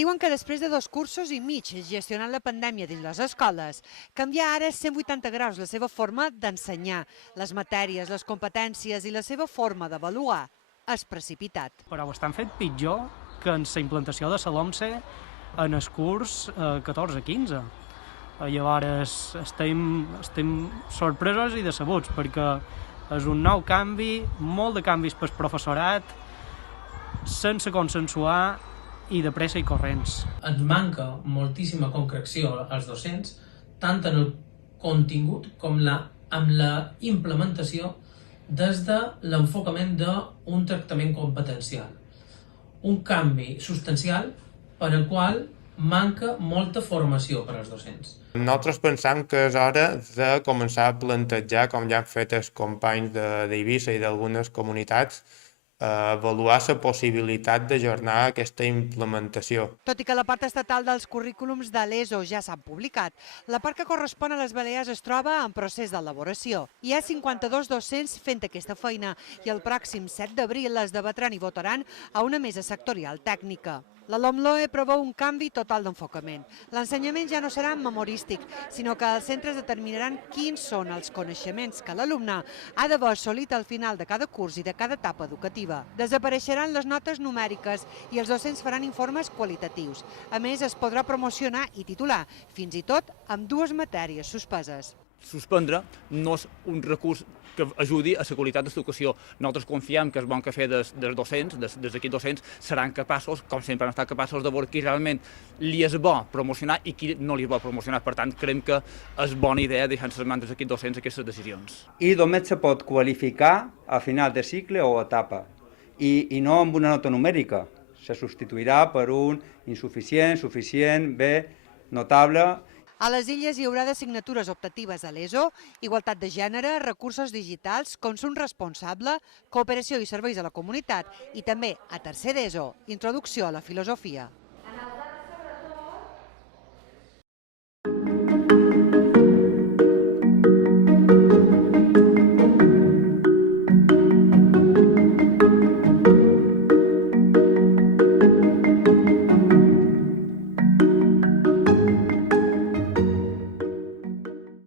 Diuen que després de 2 cursos i mig gestionant la pandèmia dins les escoles, canviar ara 180 graus la seva forma d'ensenyar, les matèries, les competències i la seva forma d'avaluar és precipitat. Però ho estan fent pitjor que en la implantació de la LOMCE en el curs 14-15. Llavors estem sorpresos i decebuts perquè és un nou canvi, molt de canvis pel professorat, sense consensuar i de pressa i corrents. Ens manca moltíssima concreció als docents, tant en el contingut com amb la implementació des de l'enfocament d'un tractament competencial. Un canvi substancial per al qual manca molta formació per als docents. Nosaltres pensam que és hora de començar a plantejar, com ja han fet els companys d'Eivissa i d'algunes comunitats, avaluar la possibilitat d'ajornar aquesta implementació. Tot i que la part estatal dels currículums de l'ESO ja s'han publicat, la part que correspon a les Balears es troba en procés d'elaboració. Hi ha 52 docents fent aquesta feina i el pròxim 7 d'abril es debatran i votaran a una mesa sectorial tècnica. La LOMLOE preveu un canvi total d'enfocament. L'ensenyament ja no serà memorístic, sinó que els centres determinaran quins són els coneixements que l'alumne ha d'haver assolit al final de cada curs i de cada etapa educativa. Desapareixeran les notes numèriques i els docents faran informes qualitatius. A més, es podrà promocionar i titular, fins i tot amb 2 matèries suspeses. Suspendre no és un recurs que ajudi a la qualitat de l'educació. Nosaltres confiem que el bon cafè dels docents, dels equips docents, seran capaços, com sempre han estat capaços, de veure qui realment li és bo promocionar i qui no li és bo promocionar. Per tant, creiem que és bona idea deixar en les mans dels equips docents aquestes decisions. I només se pot qualificar a final de cicle o etapa, i no amb una nota numèrica. Se substituirà per un insuficient, suficient, bé, notable. A les Illes hi haurà assignatures optatives a l'ESO, igualtat de gènere, recursos digitals, consum responsable, cooperació i serveis a la comunitat i també, a tercer d'ESO, introducció a la filosofia.